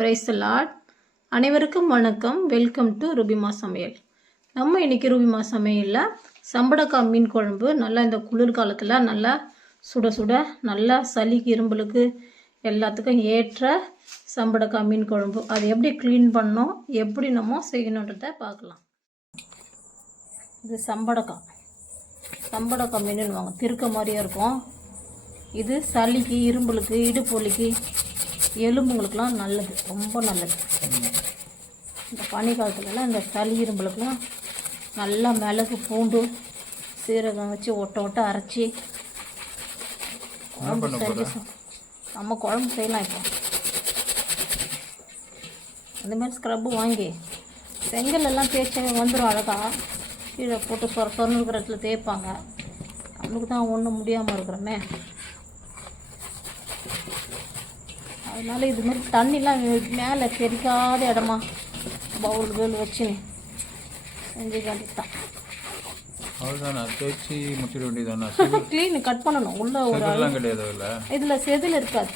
Praise the Lord. அனைவருக்கும் வணக்கம். Welcome to Rubima சமையல். நம்ம இன்றைக்கி ரூபிமா சமையலில் சம்படக்காய் மீன் குழம்பு நல்லா இந்த குளிர்காலத்தில் நல்லா சுட சுட நல்லா சளிக்கு இரும்பலுக்கு எல்லாத்துக்கும் ஏற்ற சம்படக்காய் மீன் குழம்பு. அது எப்படி க்ளீன் பண்ணோம், எப்படி நம்ம செய்யணுன்றதை பார்க்கலாம். இது சம்படக்காய் மீனுன்னு திருக்க மாதிரியே இருக்கும். இது சளிக்கு இரும்பலுக்கு இடுப்பு வலிக்கு எலும்புங்களுக்கெலாம் நல்லது, ரொம்ப நல்லது. இந்த பனிக்காலத்துலலாம் இந்த சளி இரும்பலுக்கெலாம் நல்லா மிளகு பூண்டு சீரகம் வச்சு ஒட்ட அரைச்சி குழம்பு செஞ்சு நம்ம குழம்பு செய்யலாம். இப்போ அந்தமாதிரி ஸ்க்ரப்பு வாங்கி செங்கல்லாம் தேய்ச்சி வந்துடும் அழகாக. கீழே போட்டு சொரன்னு இருக்கிற இடத்துல தேய்ப்பாங்க. நம்மளுக்கு தான் ஒன்றும் முடியாமல் இருக்கிறோமே. அதனால் இதுமாதிரி தண்ணிலாம் மேலே தெரிக்காத இடமா பவுல் வச்சு செஞ்சு காட்டித்தான். க்ளீன் கட் பண்ணணும். உள்ள ஒரு இதில் செதில் இருக்காது,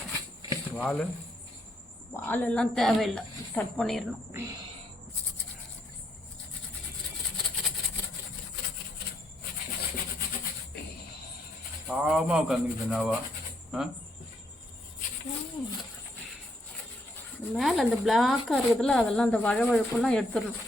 வாலெல்லாம் தேவையில்லை, கட் பண்ணிடணும். மேலே அந்த பிளாக்காக இருக்குதுல்ல, அதெல்லாம் அந்த வழவழப்பெல்லாம் எடுத்துடணும்.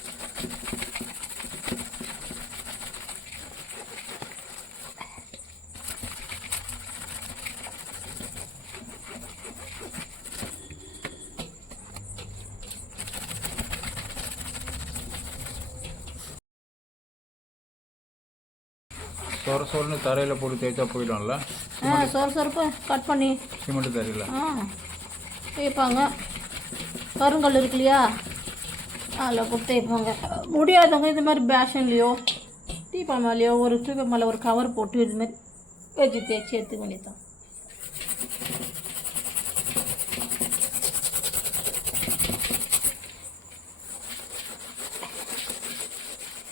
சொரன்னு தரையில் போட்டு தேய்ச்சா போயிடும்ல. சொரப்பு கட் பண்ணி சிமெண்ட் தரையில் தேய்ப்பாங்க. கருங்கல் இருக்கு இல்லையா, அதில் போட்டு தேய்ப்பாங்க. முடியாதவங்க இது மாதிரி பேஷன்லேயோ டீப்பா மேலேயோ ஒரு டீப்பா மேலே ஒரு கவர் போட்டு இதுமாதிரி வச்சு தேய்ச்சி எடுத்துக்க வேண்டியதான்.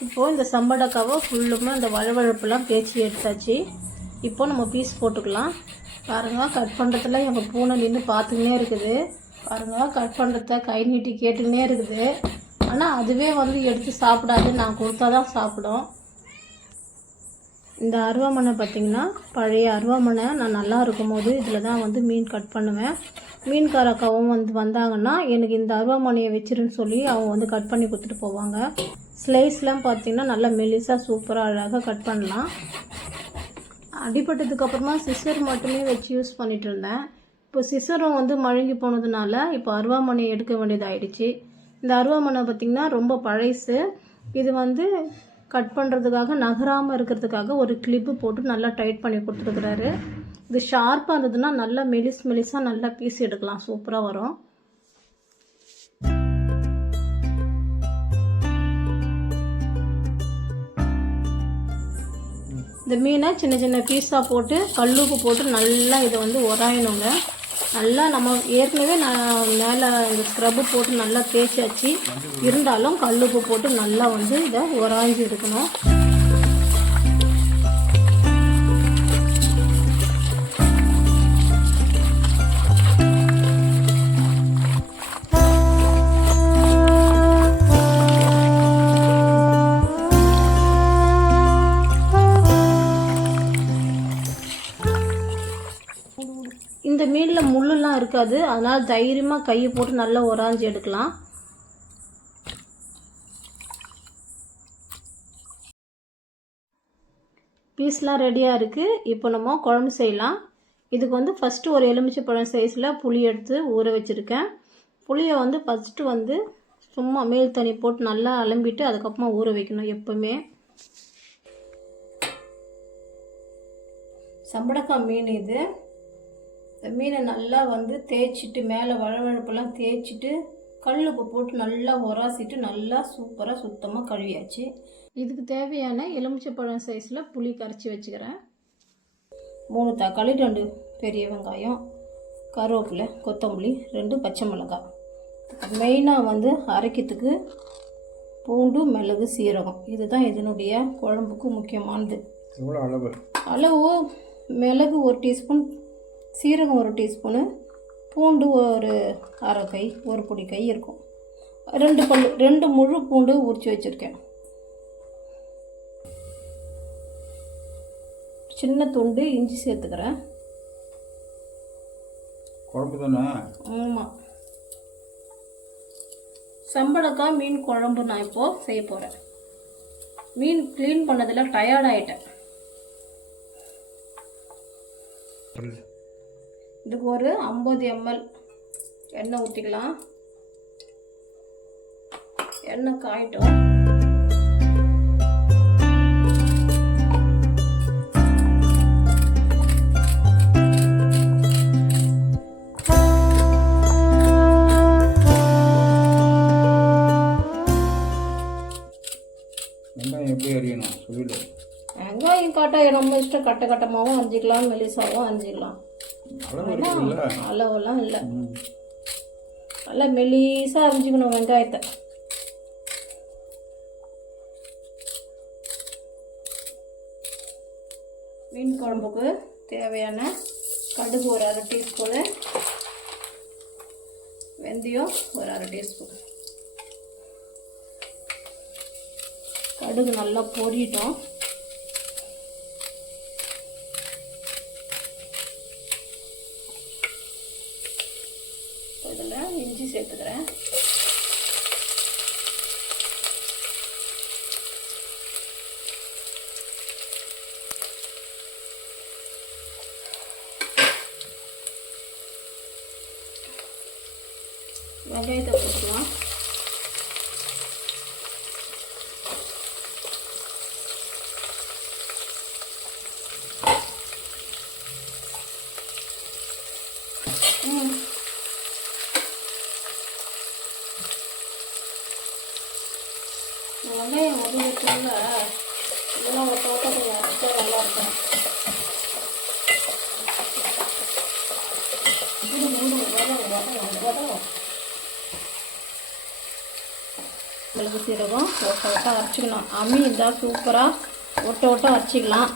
இப்போது இந்த சம்படக்காவை ஃபுல்லுமே அந்த வழவழப்பெல்லாம் தேய்ச்சி எடுத்தாச்சு. இப்போ நம்ம பீஸ் போட்டுக்கலாம். பாருங்கள், கட் பண்ணுறதுல எங்கள் பூனை நின்று பார்த்துக்கினே இருக்குது. பாருங்கள், கட் பண்ணுறத கை நீட்டி கேட்டுக்கினே இருக்குது. ஆனால் அதுவே எடுத்து சாப்பிடாது, நான் கொடுத்தா தான் சாப்பிடும். இந்த அருவாமனை பார்த்திங்கன்னா பழைய அருவாமனை. நான் நல்லா இருக்கும்போது இதில் தான் மீன் கட் பண்ணுவேன். மீன்காரக்காவும் வந்தாங்கன்னா எனக்கு இந்த அருவாமனையை வச்சிருன்னு சொல்லி அவங்க கட் பண்ணி கொடுத்துட்டு போவாங்க. ஸ்லைஸ்லாம் பார்த்திங்கன்னா நல்லா மெலிசாக சூப்பராக அழகாக கட் பண்ணலாம். அடிபட்டதுக்கப்புறமா சிசர் மட்டுமே வச்சு யூஸ் பண்ணிகிட்டு இருந்தேன். இப்போ சிசரும் மழுங்கி போனதுனால இப்போ அருவாமனையை எடுக்க வேண்டியதாகிடுச்சு. இந்த அருவாமனை பார்த்திங்கன்னா ரொம்ப பழைசு. இது கட் பண்ணுறதுக்காக நகராமல் இருக்கிறதுக்காக ஒரு கிளிப்பு போட்டு நல்லா டைட் பண்ணி கொடுத்துருக்குறாரு. இது ஷார்ப்பாக இருந்ததுன்னா நல்லா மெலிசாக நல்லா பீஸ் எடுக்கலாம், சூப்பராக வரும். இந்த மீனை சின்ன சின்ன பீஸாக போட்டு கல்லுப்பு போட்டு நல்லா இதை உராயணுங்க. நல்லா நம்ம ஏற்கனவே மேலே இந்த ஸ்க்ரப்பு போட்டு நல்லா தேய்ச்சாச்சு. இருந்தாலும் கல்லுப்பு போட்டு நல்லா இதை உராய்ஞ்சி எடுக்கணும். இந்த மீனில் முள்ளெல்லாம் இருக்காது, அதனால் தைரியமாக கையை போட்டு நல்லா உராஞ்சி எடுக்கலாம். பீஸ்லாம் ரெடியாக இருக்குது. இப்போ நம்ம குழம்பு செய்யலாம். இதுக்கு ஃபஸ்ட்டு ஒரு எலுமிச்சைப்பழம் சைஸில் புளி எடுத்து ஊற வச்சுருக்கேன். புளியை ஃபஸ்ட்டு சும்மா மேல் தண்ணி போட்டு நல்லா அலம்பிட்டு அதுக்கப்புறமா ஊற வைக்கணும். எப்போவுமே சம்படக்காய் மீன் இது. இந்த மீனை நல்லா தேய்ச்சிட்டு மேலே வழவழப்பெல்லாம் தேய்ச்சிட்டு கல்லுப்பு போட்டு நல்லா உராசிட்டு நல்லா சூப்பராக சுத்தமாக கழுவியாச்சு. இதுக்கு தேவையான எலுமிச்சைப்பழம் சைஸில் புளி கரைச்சி வச்சுக்கிறேன். 3 தக்காளி, 2 பெரிய வெங்காயம், கருவேப்பிலை, கொத்தமல்லி, 2 பச்சை மிளகாய். மெயினாக அரைக்கிறதுக்கு பூண்டு, மிளகு, சீரகம். இதுதான் இதனுடைய குழம்புக்கு முக்கியமானது. அளவு மிளகு 1 டீஸ்பூன், சீரகம் 1 டீஸ்பூனு, பூண்டு ஒரு அரை கை, ஒரு பிடி கை இருக்கும். 2 முழு பூண்டு உரித்து வச்சுருக்கேன். சின்ன துண்டு இஞ்சி சேர்த்துக்கிறேன். குழம்பு தானே? ஆமாம், சம்பளக்காய் மீன் குழம்பு நான் இப்போது செய்ய போகிறேன். மீன் க்ளீன் பண்ணதில் டயர்ட் ஆகிட்டேன். இதுக்கு ஒரு 50 ml எண்ணெய் ஊற்றிக்கலாம். எண்ணெய் காயிட்டும். வெங்காயம் எப்படி அறியணும் சொல்லிடு. வெங்காயம் காட்ட நம்ம இஷ்டம், கட்டமாகவும் அரிஞ்சிக்கலாம், மெலிசாகவும் அரிஞ்சிக்கலாம். அளவெல்லாம் இல்லை, நல்லா மெலிசாக அரிஞ்சிக்கணும் வெங்காயத்தை. மீன் குழம்புக்கு தேவையான கடுகு ஒரு 1/2 டீஸ்பூனு, வெந்தயம் ஒரு 1/2 டீஸ்பூன். கடுகு நல்லா பொரியட்டும். இதில் இஞ்சி சேர்த்துக்கிறேன். வெங்காயத்தை போட்டுக்கலாம். வெங்காயம் வதங்கக்குள்ள இதெல்லாம் ஒரு தோட்டத்தை அரைச்சா நல்லாயிருக்கும். மிளகு சீரகம் ஒட்ட அரைச்சிக்கலாம். அம்மி இருந்தால் சூப்பராக ஒட்ட அரைச்சிக்கலாம்.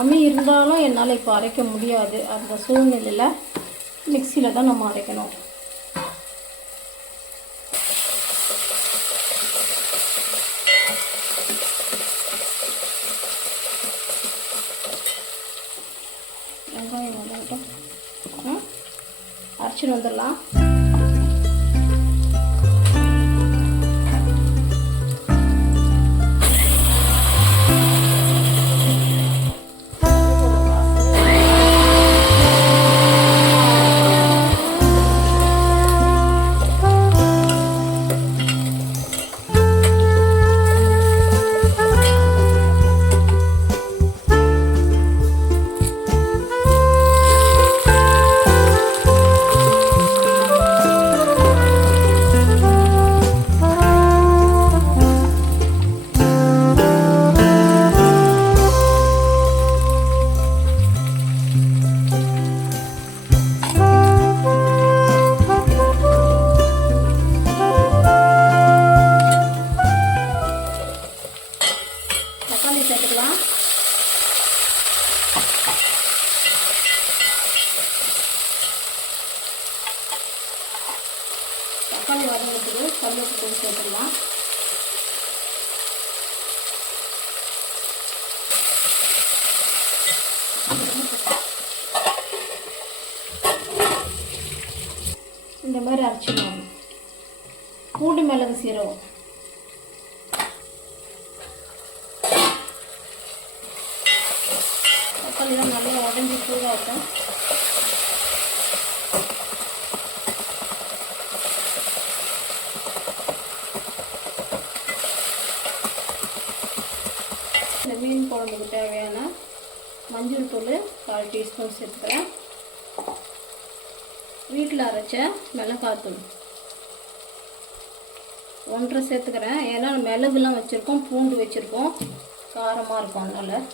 அம்மி இருந்தாலும் என்னால் இப்போ அரைக்க முடியாது. அந்த சூழ்நிலையில் மிக்சியில் தான் நம்ம அரைக்கணும். வெங்காயம் வதங்கட்டும். அரைச்சிட்டு வந்துடலாம். சேர்த்துக்கலாம். தக்காளி வதங்கிறதுக்கு கல்லுப்பு தூள் சேர்த்துக்கலாம். இந்த மாதிரி அரைச்சிக்கலாம். பூண்டு மிளகு சீரகம் தக்காளிலாம் நல்லா உடஞ்சி சூடாக இருக்கும். இந்த மீன் குழம்புக்கு தேவையான மஞ்சள் தூள் 1/4 டீஸ்பூன் சேர்த்துக்கிறேன். வீட்டில் அரைச்ச மிளகாத்தூள் 1.5 சேர்த்துக்கிறேன். ஏன்னா மிளகுலாம் வச்சுருக்கோம், பூண்டு வச்சுருக்கோம், காரமாக இருக்கும். அதனால்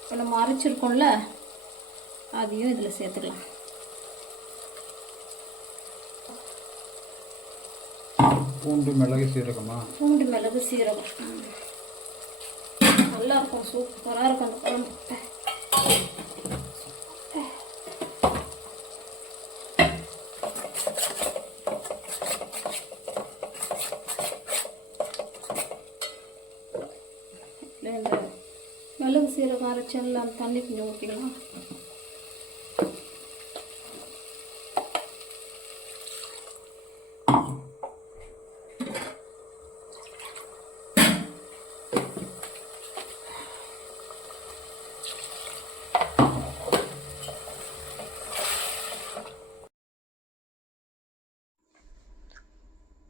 இப்போ நம்ம அரைச்சிருக்கோம்ல அதையும் இதில் சேர்த்துக்கலாம். பூண்டு மிளகு சீரகமா? பூண்டு மிளகு சீரகம் நல்லாயிருக்கும், சூப்பராக இருக்கும் அந்த குழம்பு. இந்த மிளகு சீரகம் அரைச்சல்ல அந்த தண்ணி கொஞ்சம் ஊற்றிக்கலாம்.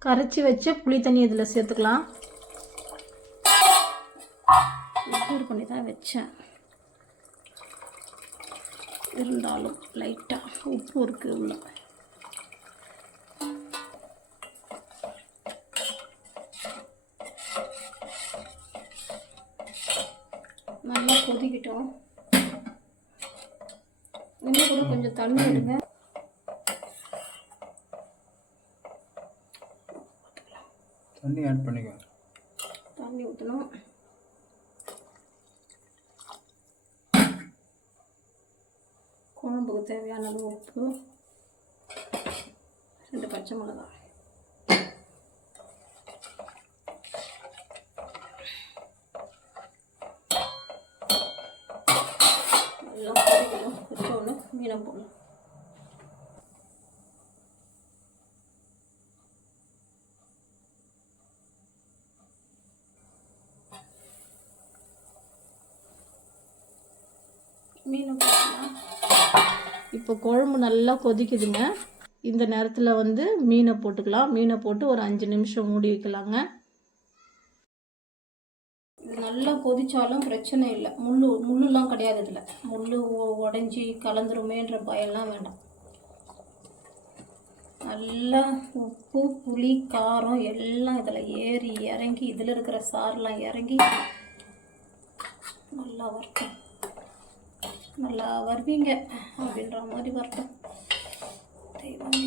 கரைச்சி வச்ச புளி தண்ணி இதில் சேர்த்துக்கலாம். சூடு பண்ணி தான் வச்சேன், இருந்தாலும் லைட்டாக உப்பு இருக்குது உள்ள. நல்லா கொதிக்கிட்டோம். இன்னும் கூட கொஞ்சம் தண்ணி எடுங்க. தண்ணி ஆட் பண்ணிக்க. தண்ணி ஊற்றணும். குழம்புக்கு தேவையான அளவு உப்பு, 2 பச்சை மிளகாய். எல்லாம் கொதிக்கணும். கொதிச்சோன்னு மீனை போடணும். மீனை போடலாம். இப்போ குழம்பு நல்லா கொதிக்குதுங்க. இந்த நேரத்தில் வந்து மீனை போட்டுக்கலாம். மீனை போட்டு ஒரு 5 நிமிஷம் மூடி வைக்கலாங்க. இது நல்லா கொதிச்சாலும் பிரச்சனை இல்லை. முள்ளுலாம் கிடையாது. இதில் முள் உடஞ்சி கலந்துருமேன்ற பயம்லாம் வேண்டாம். நல்லா உப்பு புளி காரம் எல்லாம் இதில் ஏறி இறங்கி, இதில் இருக்கிற சாரெலாம் இறங்கி நல்லா வரட்டும். நல்லா வருவீங்க அப்படின்ற மாதிரி வரட்டும். தெய்வமே.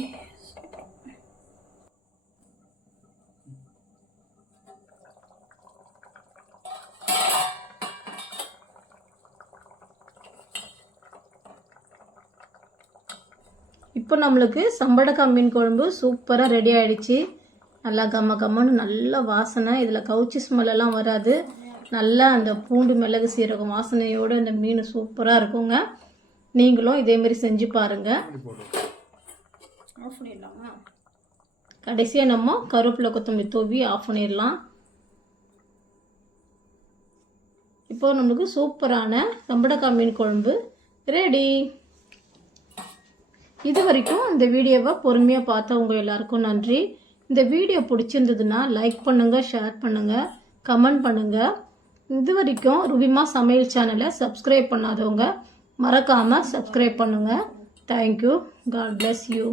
இப்போ நம்மளுக்கு சம்படக்காய் மீன் குழம்பு சூப்பராக ரெடி ஆகிடுச்சு. நல்லா கம்ம கம்மன்னு நல்ல வாசனை. இதில் கவுச்சி ஸ்மெல்லாம் வராது. நல்லா அந்த பூண்டு மிளகு சீரகம் வாசனையோடு அந்த மீன் சூப்பராக இருக்குங்க. நீங்களும் இதேமாரி செஞ்சு பாருங்கள். ஆஃப் பண்ணிடலாமா? கடைசியாக நம்ம கருவேப்பிலை கொத்தமல்லி தூவி ஆஃப் பண்ணிடலாம். இப்போ நம்மளுக்கு சூப்பரான சம்படக்காய் மீன் குழம்பு ரெடி. இது வரைக்கும் இந்த வீடியோவை பொறுமையாக பார்த்தவங்க எல்லாருக்கும் நன்றி. இந்த வீடியோ பிடிச்சிருந்ததுன்னா லைக் பண்ணுங்கள், ஷேர் பண்ணுங்கள், கமெண்ட் பண்ணுங்கள். இது வரைக்கும் ருபிமா சமையல் சேனலை சப்ஸ்கிரைப் பண்ணாதவங்க மறக்காமல் சப்ஸ்கிரைப் பண்ணுங்கள். தேங்க்யூ. God bless you.